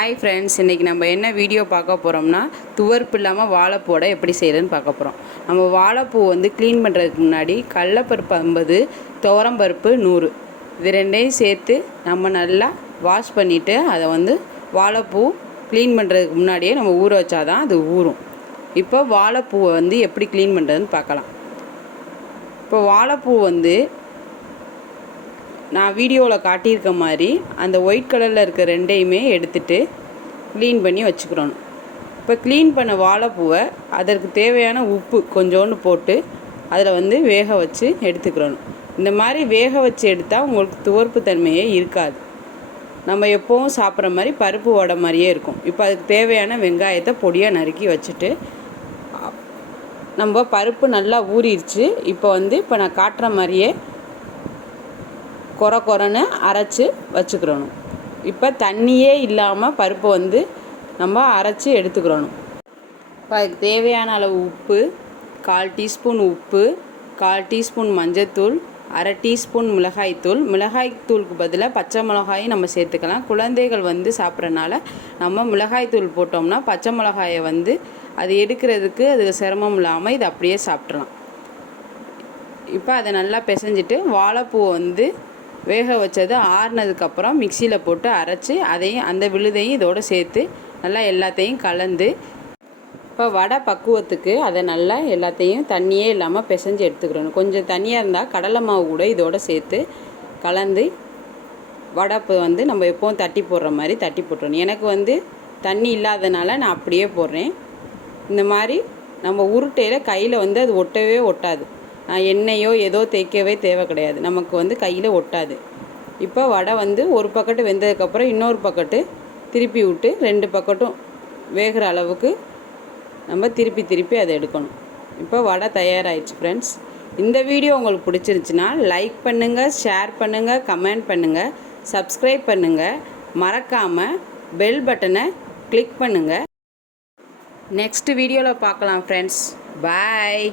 Hi friends இன்றைக்கி நம்ம என்ன வீடியோ பார்க்க போகிறோம்னா துவர்ப்பு இல்லாமல் வாழைப்பூவோட எப்படி செய்கிறதுன்னு பார்க்க போகிறோம் நம்ம வாழைப்பூ வந்து க்ளீன் பண்ணுறதுக்கு முன்னாடி கடலப்பருப்பு ஐம்பது துவரம்பருப்பு நூறு. இது ரெண்டையும் சேர்த்து நம்ம நல்லா வாஷ் பண்ணிவிட்டு அதை வந்து வாழைப்பூ க்ளீன் பண்ணுறதுக்கு முன்னாடியே நம்ம ஊற வச்சாதான் அது ஊறும். இப்போ வாழைப்பூவை வந்து எப்படி க்ளீன் பண்ணுறதுன்னு பார்க்கலாம். இப்போ வாழைப்பூ வந்து நான் வீடியோவில் காட்டியிருக்க மாதிரி அந்த ஒயிட் கலரில் இருக்க ரெண்டையுமே எடுத்துட்டு க்ளீன் பண்ணி வச்சுக்கிறோம் இப்போ க்ளீன் பண்ண வாழைப்பூவை அதற்கு தேவையான உப்பு கொஞ்சோண்டு போட்டு அதில் வந்து வேக வச்சு எடுத்துக்கிறணும். இந்த மாதிரி வேக வச்சு எடுத்தால் உங்களுக்கு துவர்ப்பு தன்மையே இருக்காது. நம்ம எப்போவும் சாப்பிட்ற மாதிரி பருப்பு வடை மாதிரியே இருக்கும். இப்போ அதுக்கு தேவையான வெங்காயத்தை பொடியாக நறுக்கி வச்சுட்டு நம்ம பருப்பு நல்லா ஊறிடுச்சு. இப்போ வந்து இப்போ நான் காட்டுற மாதிரியே கொர குறைன்னு அரைச்சி வச்சுக்கிறணும். இப்போ தண்ணியே இல்லாமல் பருப்பை வந்து நம்ம அரைச்சி எடுத்துக்கிறணும். இப்போ அதுக்கு தேவையான அளவு உப்பு கால் டீஸ்பூன் உப்பு கால் டீஸ்பூன் மஞ்சத்தூள் அரை டீஸ்பூன் மிளகாய்த்தூள் மிளகாய்த்தூளுக்கு பதிலாக பச்சை மிளகாயும் நம்ம சேர்த்துக்கலாம். குழந்தைகள் வந்து சாப்பிட்றனால நம்ம மிளகாய்த்தூள் போட்டோம்னா பச்சை மிளகாயை வந்து அது எடுக்கிறதுக்கு அது சிரமம் இல்லாமல் இதை அப்படியே சாப்பிட்றலாம் இப்போ அதை நல்லா பிசைஞ்சிட்டு வாழைப்பூவை வந்து வேக வச்சது ஆறுனதுக்கப்புறம் மிக்சியில் போட்டு அரைச்சி அதையும் அந்த விழுதையும் இதோடு சேர்த்து நல்லா எல்லாத்தையும் கலந்து இப்போ வடை பக்குவத்துக்கு அதை நல்லா எல்லாத்தையும் தண்ணியே இல்லாமல் பிசைஞ்சு எடுத்துக்கிறணும். கொஞ்சம் தண்ணியாக இருந்தால் கடலை மாவு கூட இதோடு சேர்த்து கலந்து வடை இப்போ வந்து நம்ம எப்போவும் தட்டி போடுற மாதிரி தட்டி போட்டுறணும். எனக்கு வந்து தண்ணி இல்லாதனால நான் அப்படியே போடுறேன். இந்த மாதிரி நம்ம உருட்டையில் கையில் வந்து அது ஒட்டவே ஒட்டாது. எண்ணெயோ ஏதோ தேய்க்கவே தேவை கிடையாது. நமக்கு வந்து கையில் ஒட்டாது. இப்போ வடை வந்து ஒரு பக்கெட்டு வெந்ததுக்கப்புறம் இன்னொரு பக்கெட்டு திருப்பி விட்டு ரெண்டு பக்கெட்டும் வேகிற அளவுக்கு நம்ம திருப்பி திருப்பி அதை எடுக்கணும். இப்போ வடை தயாராகிடுச்சு ஃப்ரெண்ட்ஸ் இந்த வீடியோ உங்களுக்கு பிடிச்சிருந்துச்சின்னா லைக் பண்ணுங்கள் ஷேர் பண்ணுங்கள் கமெண்ட் பண்ணுங்கள் சப்ஸ்கிரைப் பண்ணுங்கள் மறக்காமல் பெல் பட்டனை கிளிக் பண்ணுங்கள் நெக்ஸ்ட் வீடியோவில் பார்க்கலாம் ஃப்ரெண்ட்ஸ் பாய்